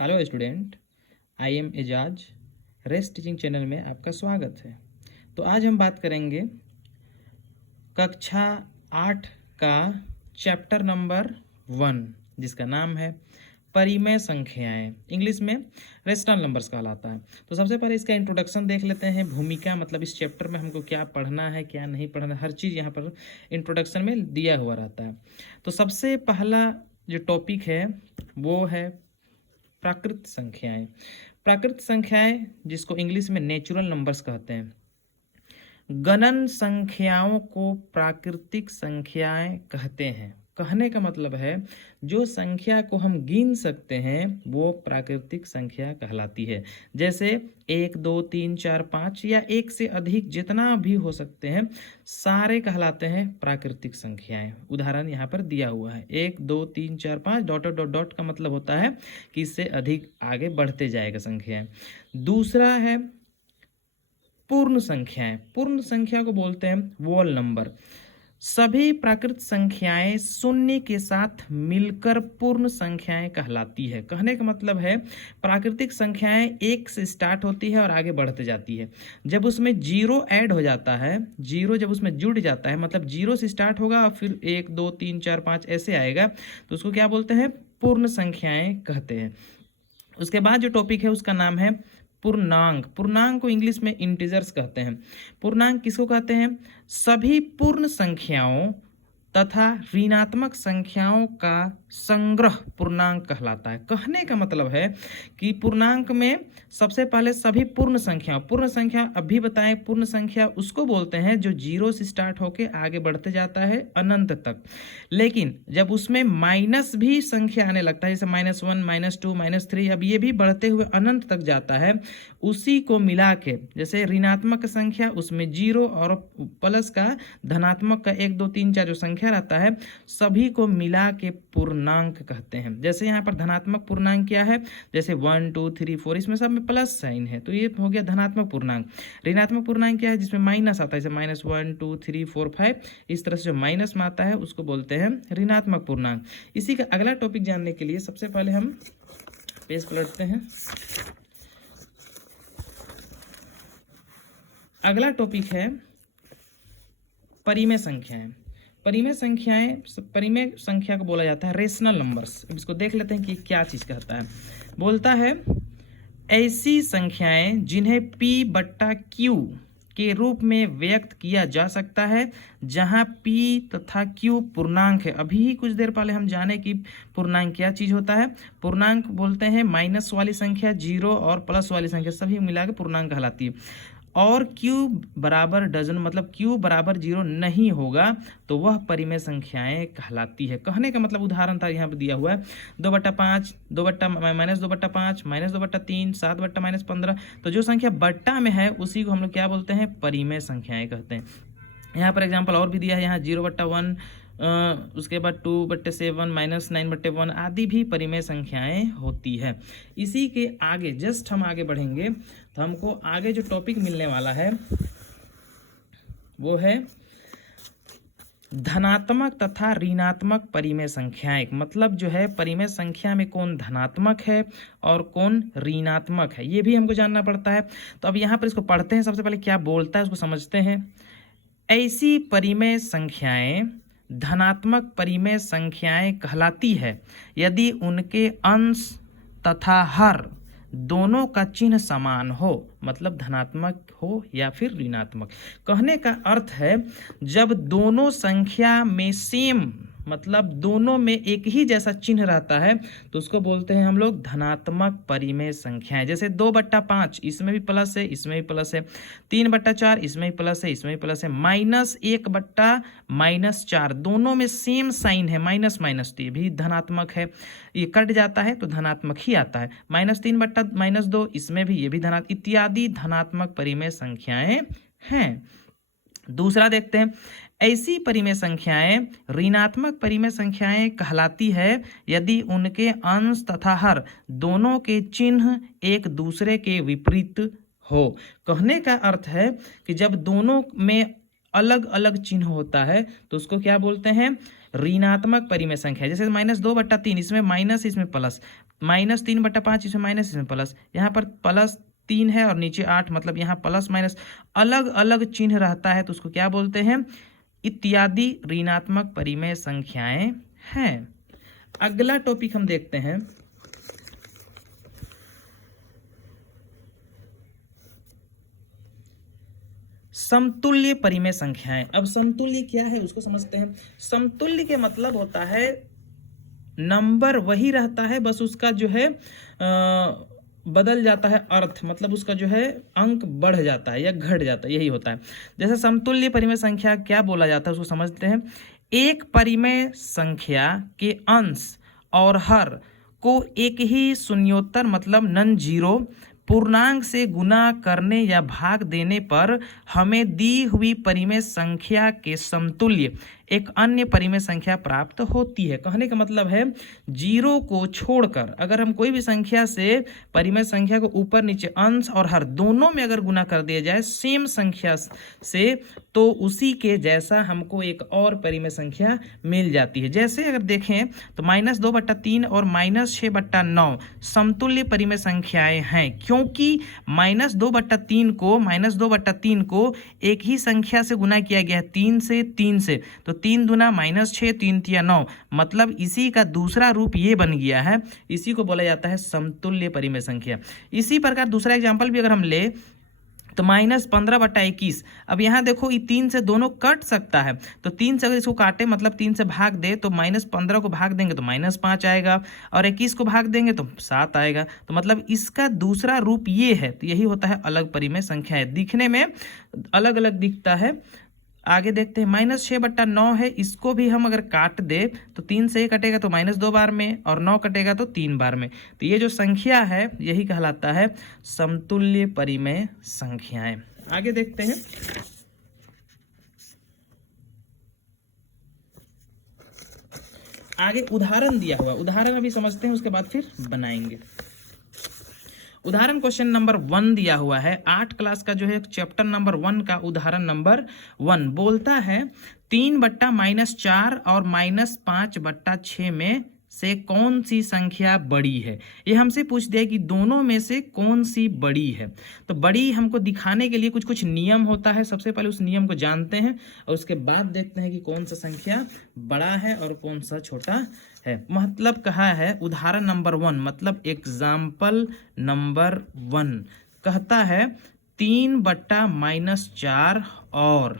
Hello student, I am Ejaz. Race teaching channel में आपका स्वागत है। तो आज हम बात करेंगे कक्षा 8 का चैप्टर नंबर 1, जिसका नाम है परिमेय संख्याएं। इंग्लिश में रेशनल नंबर्स कहलाता है। तो सबसे पहले इसका इंट्रोडक्शन देख लेते हैं। भूमिका मतलब इस चैप्टर में हमको क्या पढ़ना है, क्या नहीं पढ़ना, हर चीज़ यहाँ पर इंट्रोडक्शन में दिया हुआ रहता है। तो सबसे पहला जो टॉपिक है वो है प्राकृत संख्याएं। प्राकृत संख्याएं जिसको इंग्लिश में नेचुरल नंबर्स कहते हैं। गणन संख्याओं को प्राकृतिक संख्याएं कहते हैं। कहने का मतलब है जो संख्या को हम गिन सकते हैं वो प्राकृतिक संख्या कहलाती है। जैसे 1, 2, 3, 4, 5 या एक से अधिक जितना भी हो सकते हैं सारे कहलाते हैं प्राकृतिक संख्याएं। उदाहरण यहाँ पर दिया हुआ है 1, 2, 3, 4, 5 डॉट डॉट डॉट का मतलब होता है कि इससे अधिक आगे बढ़ते जाएगा संख्याएं। दूसरा है पूर्ण संख्याएं। पूर्ण संख्या को बोलते हैं वोल नंबर। सभी प्राकृत संख्याएं शून्य के साथ मिलकर पूर्ण संख्याएं कहलाती है। कहने का मतलब है प्राकृतिक संख्याएं 1 से स्टार्ट होती है और आगे बढ़ते जाती है। जब उसमें जीरो ऐड हो जाता है, जीरो जब उसमें जुड़ जाता है, मतलब जीरो से स्टार्ट होगा और फिर 1, 2, 3, 4, 5 ऐसे आएगा, तो उसको क्या बोलते हैं? पूर्ण संख्याएं कहते हैं। उसके बाद जो टॉपिक है उसका नाम है पूर्णांक। पूर्णांक को इंग्लिश में इंटीजर्स कहते हैं। पूर्णांक किसको कहते हैं? सभी पूर्ण संख्याओं तथा ऋणात्मक संख्याओं का संग्रह पूर्णांक कहलाता है। कहने का मतलब है कि पूर्णांक में सबसे पहले सभी पूर्ण संख्या अभी बताएं, पूर्ण संख्या उसको बोलते हैं जो जीरो से स्टार्ट होके आगे बढ़ते जाता है अनंत तक। लेकिन जब उसमें माइनस भी संख्या आने लगता है, जैसे -1, -2, -3, अब ये भी बढ़ते हुए अनंत तक जाता है, उसी को मिला के, जैसे ऋणात्मक संख्या उसमें जीरो और प्लस का धनात्मक का 1, 2, 3, 4 जो संख्या रहता है सभी को मिला के पूर्णांक कहते हैं। जैसे यहाँ पर धनात्मक पूर्णांक क्या है? जैसे 1, 2, 3, 4 इसमें सब में प्लस साइन है, तो ये हो गया धनात्मक पूर्णांक। ऋणात्मक पूर्णांक क्या है? जिसमें माइनस आता है, जैसे -1, 2, 3, 4, 5 इस तरह से जो माइनस में आता है उसको बोलते हैं ऋणात्मक पूर्णांक। इसी का अगला टॉपिक जानने के लिए सबसे पहले हम पेज पलटते हैं। अगला टॉपिक है परिमेय संख्याएं। परिमेय संख्या को बोला जाता है रेशनल नंबर्स। अब इसको देख लेते हैं कि क्या चीज कहता है। बोलता है ऐसी संख्याएं जिन्हें P/Q के रूप में व्यक्त किया जा सकता है जहां P तथा Q पूर्णांक है। अभी ही कुछ देर पहले हम जाने कि पूर्णांक क्या चीज होता है। पूर्णांक बोलते हैं माइनस वाली संख्या, जीरो और प्लस वाली संख्या सभी मिला के पूर्णांक कहलाती है। और Q बराबर डजन, मतलब Q बराबर जीरो नहीं होगा तो वह परिमेय संख्याएं कहलाती है। कहने का मतलब उदाहरण था यहाँ पर दिया हुआ है 2/5, -2/5, -2/3, 7/-15। तो जो संख्या बट्टा में है उसी को हम लोग क्या बोलते हैं? परिमेय संख्याएं कहते हैं। यहाँ पर एग्जाम्पल और भी दिया है, यहाँ 0/1, उसके बाद 2/7, -9/1 आदि भी परिमेय संख्याएं होती है। इसी के आगे जस्ट हम आगे बढ़ेंगे तो हमको आगे जो टॉपिक मिलने वाला है वो है धनात्मक तथा ऋणात्मक परिमेय संख्याएं। मतलब जो है परिमेय संख्या में कौन धनात्मक है और कौन ऋणात्मक है, ये भी हमको जानना पड़ता है। तो अब यहाँ पर इसको पढ़ते हैं। सबसे पहले क्या बोलता है उसको समझते हैं। ऐसी परिमेय संख्याएं धनात्मक परिमेय संख्याएं कहलाती है यदि उनके अंश तथा हर दोनों का चिन्ह समान हो, मतलब धनात्मक हो या फिर ऋणात्मक। कहने का अर्थ है जब दोनों संख्या में सेम, मतलब दोनों में एक ही जैसा चिन्ह रहता है तो उसको बोलते हैं हम लोग धनात्मक परिमेय संख्याएं। जैसे 2/5 इसमें भी प्लस है, इसमें भी प्लस है, 3/4 इसमें भी प्लस है, इसमें भी प्लस है, -1/-4 दोनों में सेम साइन है, माइनस माइनस, तो ये भी धनात्मक है। ये कट जाता है तो धनात्मक ही आता है। -3/-2 इसमें भी, ये भी धनात्मक, इत्यादि धनात्मक परिमेय संख्याएं हैं। दूसरा देखते हैं, ऐसी परिमेय संख्याएं ऋणात्मक परिमेय संख्याएं कहलाती है यदि उनके अंश तथा हर दोनों के चिन्ह एक दूसरे के विपरीत हो। कहने का अर्थ है कि जब दोनों में अलग अलग चिन्ह होता है तो उसको क्या बोलते हैं? ऋणात्मक परिमेय संख्या है। जैसे -2/3, इसमें माइनस इसमें प्लस, -3/5 इसमें माइनस इसमें प्लस, यहाँ पर +3 है और नीचे 8, मतलब यहाँ प्लस माइनस अलग अलग चिन्ह रहता है तो उसको क्या बोलते हैं? इत्यादि ऋणात्मक परिमेय संख्याएं हैं। अगला टॉपिक हम देखते हैं, समतुल्य परिमेय संख्याएं। अब समतुल्य क्या है उसको समझते हैं। समतुल्य के मतलब होता है नंबर वही रहता है, बस उसका जो है बदल जाता है अर्थ, मतलब उसका जो है अंक बढ़ जाता है या घट जाता है, यही होता है। जैसे समतुल्य परिमेय संख्या क्या बोला जाता है उसको समझते हैं। एक परिमेय संख्या के अंश और हर को एक ही शून्योत्तर मतलब नॉन जीरो पूर्णांक से गुना करने या भाग देने पर हमें दी हुई परिमेय संख्या के समतुल्य एक अन्य परिमेय संख्या प्राप्त होती है। कहने का मतलब है जीरो को छोड़कर अगर हम कोई भी संख्या से परिमेय संख्या को ऊपर नीचे अंश और हर दोनों में अगर गुना कर दिया जाए सेम संख्या से, तो उसी के जैसा हमको एक और परिमेय संख्या मिल जाती है। जैसे अगर देखें तो -2/3 और -6/9 समतुल्य परिमेय संख्याएं हैं, क्योंकि -2/3 को एक ही संख्या से गुना किया गया है 3 से, तो 3 दूना -6, 3 तिया 9, मतलब इसी का दूसरा रूप ये बन गया है। इसी को बोला जाता है समतुल्य परिमेय संख्या। इसी प्रकार दूसरा एग्जांपल भी अगर हम ले तो -15/21, अब यहाँ देखो ये 3 से दोनों कट सकता है, तो 3 से अगर इसको काटे मतलब 3 से भाग दे तो -15 को भाग देंगे तो -5 आएगा और 21 को भाग देंगे तो 7 आएगा, तो मतलब इसका दूसरा रूप ये है। तो यही होता है अलग परिमेय संख्या है, दिखने में अलग अलग दिखता है। आगे देखते हैं -6/9 है, इसको भी हम अगर काट दे तो 3 से ही कटेगा तो -2 बार में और 9 कटेगा तो 3 बार में, तो ये जो संख्या है यही कहलाता है समतुल्य परिमेय संख्याएं। आगे देखते हैं, आगे उदाहरण दिया हुआ, उदाहरण अभी समझते हैं उसके बाद फिर बनाएंगे। उदाहरण क्वेश्चन नंबर 1 दिया हुआ है, 8 क्लास का जो है चैप्टर नंबर 1 का उदाहरण नंबर 1 बोलता है 3/-4 और -5/6 में से कौन सी संख्या बड़ी है। ये हमसे पूछ दिया कि दोनों में से कौन सी बड़ी है। तो बड़ी हमको दिखाने के लिए कुछ कुछ नियम होता है, सबसे पहले उस नियम को जानते हैं और उसके बाद देखते हैं कि कौन सा संख्या बड़ा है और कौन सा छोटा है। मतलब कहा है उदाहरण नंबर 1 मतलब एग्जाम्पल नंबर 1 कहता है 3/-4 और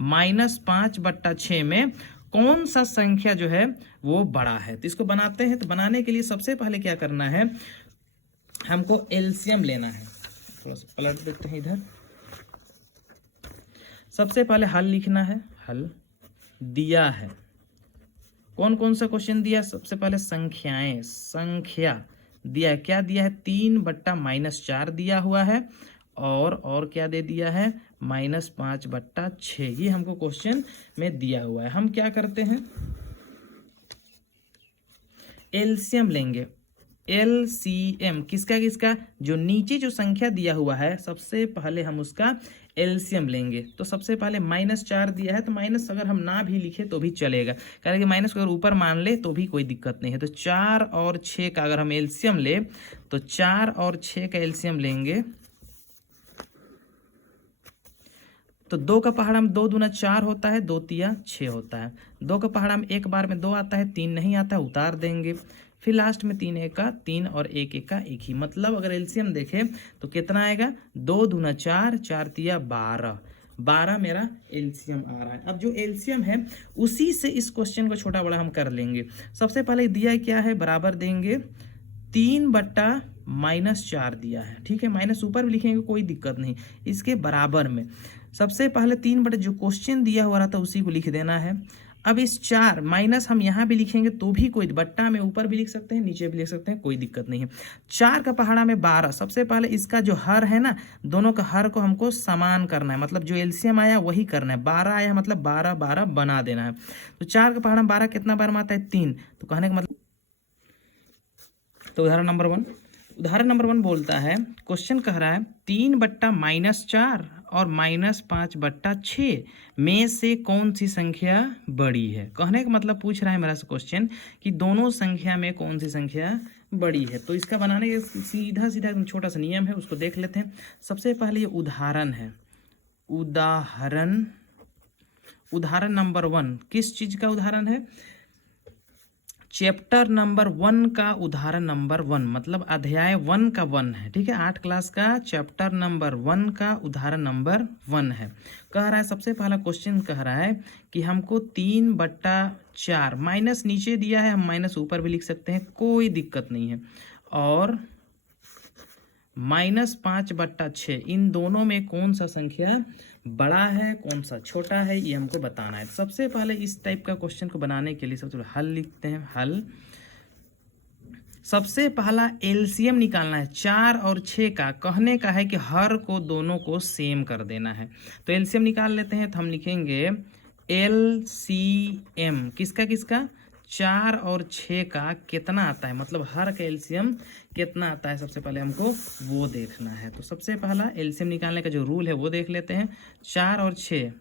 -5/6 में कौन सा संख्या जो है वो बड़ा है। तो इसको बनाते हैं। तो बनाने के लिए सबसे पहले क्या करना है, हमको एलसीएम लेना है। थोड़ा सा पलट देते हैं इधर। सबसे पहले हल लिखना है। हल दिया है, कौन कौन सा क्वेश्चन दिया, सबसे पहले संख्या दिया, क्या दिया है 3/-4 दिया हुआ है और क्या दे दिया है -5/6, ये हमको क्वेश्चन में दिया हुआ है। हम क्या करते हैं एलसीएम लेंगे। एलसीएम किसका जो नीचे जो संख्या दिया हुआ है सबसे पहले हम उसका एलसीएम लेंगे। तो सबसे पहले -4 दिया है तो माइनस अगर हम ना भी लिखे तो भी चलेगा, कारण कि माइनस को अगर ऊपर मान ले तो भी कोई दिक्कत नहीं है। तो 4 और 6 का अगर हम एलसीएम ले तो 4 और 6 का एलसीएम लेंगे तो 2 का पहाड़ा में 2 दूना 4 होता है, 2 तिया 6 होता है। 2 का पहाड़ा में एक बार में 2 आता है, 3 नहीं आता है, उतार देंगे। फिर लास्ट में 3 एक का 3 और 1 एक का 1 ही, मतलब अगर एलसीएम देखें तो कितना आएगा 2 दूना 4, 4 तिया 12 मेरा एलसीएम आ रहा है। अब जो एलसीएम है उसी से इस क्वेश्चन को छोटा बड़ा हम कर लेंगे। सबसे पहले दिया क्या है, बराबर देंगे 3/-4 दिया है, ठीक है, माइनस ऊपर भी लिखेंगे कोई दिक्कत नहीं, इसके बराबर में सबसे पहले 3 जो क्वेश्चन दिया हुआ रहता है उसी को लिख देना है। अब इस 4 माइनस हम यहाँ भी लिखेंगे तो भी कोई, बट्टा में ऊपर भी लिख सकते हैं नीचे भी लिख सकते हैं, कोई दिक्कत नहीं है। 4 का पहाड़ा में 12, सबसे पहले इसका जो हर है ना, दोनों का हर को हमको समान करना है, मतलब जो एलसीएम आया वही करना है। 12 आया मतलब 12 बना देना है। तो 4 का पहाड़ा में 12 कितना बार में आता है 3, तो कहने का मतलब। तो उदाहरण नंबर 1 बोलता है, क्वेश्चन कह रहा है 3/-4 और -5/6 में से कौन सी संख्या बड़ी है। कहने का मतलब पूछ रहा है मेरा से क्वेश्चन कि दोनों संख्या में कौन सी संख्या बड़ी है। तो इसका बनाने का सीधा सीधा छोटा सा नियम है, उसको देख लेते हैं। सबसे पहले ये उदाहरण है, उदाहरण नंबर 1 किस चीज का उदाहरण है? चैप्टर नंबर 1 का उदाहरण नंबर 1, मतलब अध्याय 1 का 1 है, ठीक है। 8 क्लास का चैप्टर नंबर 1 का उदाहरण नंबर 1 है। कह रहा है, सबसे पहला क्वेश्चन कह रहा है कि हमको 3/4, माइनस नीचे दिया है, हम माइनस ऊपर भी लिख सकते हैं, कोई दिक्कत नहीं है, और -5/6 इन दोनों में कौन सा संख्या बड़ा है, कौन सा छोटा है, ये हमको बताना है। सबसे पहले इस टाइप का क्वेश्चन को बनाने के लिए सबसे पहले हल लिखते हैं। हल, सबसे पहला एलसीएम निकालना है 4 और 6 का। कहने का है कि हर को दोनों को सेम कर देना है। तो एलसीएम निकाल लेते हैं। तो हम लिखेंगे एलसीएम किसका किसका, 4 और 6 का कितना आता है, मतलब हर का एलसीएम कितना आता है, सबसे पहले हमको वो देखना है। तो सबसे पहला एलसीएम निकालने का जो रूल है वो देख लेते हैं। 4 और 6,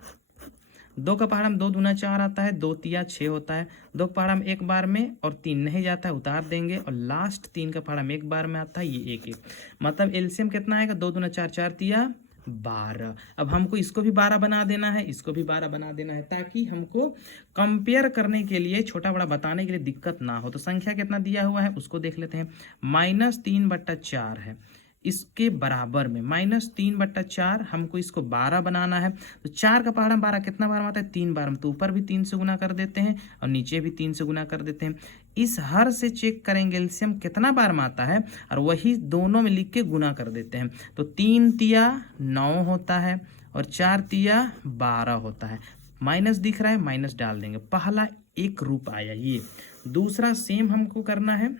2 का पहाड़ में 2 दूना 4 आता है, 2 तिया 6 होता है। 2 का पहाड़ में एक बार में और 3 नहीं जाता है, उतार देंगे, और लास्ट 3 का पहाड़ में एक बार में आता है, ये 1 1, मतलब एलसीएम कितना आएगा, 2 दूना 4, 4 तिया 12। अब हमको इसको भी 12 बना देना है, इसको भी 12 बना देना है, ताकि हमको कंपेयर करने के लिए, छोटा बड़ा बताने के लिए दिक्कत ना हो। तो संख्या कितना दिया हुआ है उसको देख लेते हैं। -3/4 है, इसके बराबर में -3/4 हमको इसको 12 बनाना है। तो 4 का पहाड़ा 12 कितना बार में आता है, 3 बार में, तो ऊपर भी 3 से गुना कर देते हैं और नीचे भी 3 से गुना कर देते हैं। इस हर से चेक करेंगे एलसीएम कितना बार में आता है, और वही दोनों में लिख के गुना कर देते हैं। तो 3 तिया 9 होता है और 4 तिया 12 होता है। माइनस दिख रहा है, माइनस डाल देंगे। पहला एक रूप आया ये। दूसरा सेम हमको करना है,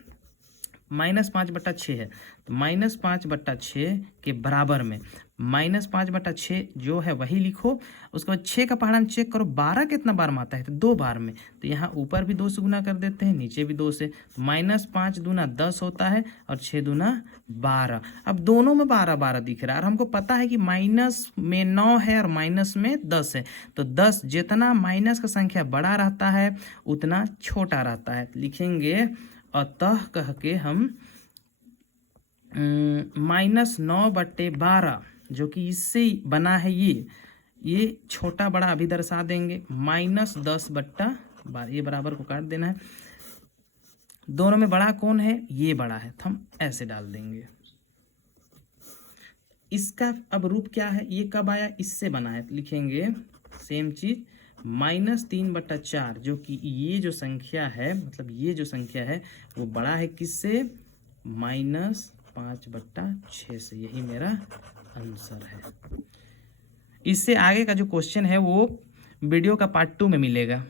-5/6 है, तो -5/6 के बराबर में -5/6 जो है वही लिखो। उसके बाद 6 का पहाड़ा में चेक करो 12 कितना बार में आता है, तो 2 बार में, तो यहाँ ऊपर भी 2 से गुना कर देते हैं, नीचे भी 2 से। तो -5 दूना 10 होता है और 6 दूना 12। अब दोनों में 12 12 दिख रहा है, और हमको पता है कि माइनस में 9 है और माइनस में 10 है। तो 10 जितना माइनस का संख्या बड़ा रहता है उतना छोटा रहता है। लिखेंगे अतः कह के हम -9/12 जो कि इससे बना है, ये छोटा बड़ा अभी दर्शा देंगे। -10/12, ये बराबर को काट देना है। दोनों में बड़ा कौन है, ये बड़ा है, तो हम ऐसे डाल देंगे। इसका अब रूप क्या है, ये कब आया, इससे बना है, तो लिखेंगे सेम चीज -3/4 जो कि ये जो संख्या है, मतलब ये जो संख्या है वो बड़ा है किससे, -5/6 से। यही मेरा आंसर है। इससे आगे का जो क्वेश्चन है वो वीडियो का पार्ट 2 में मिलेगा।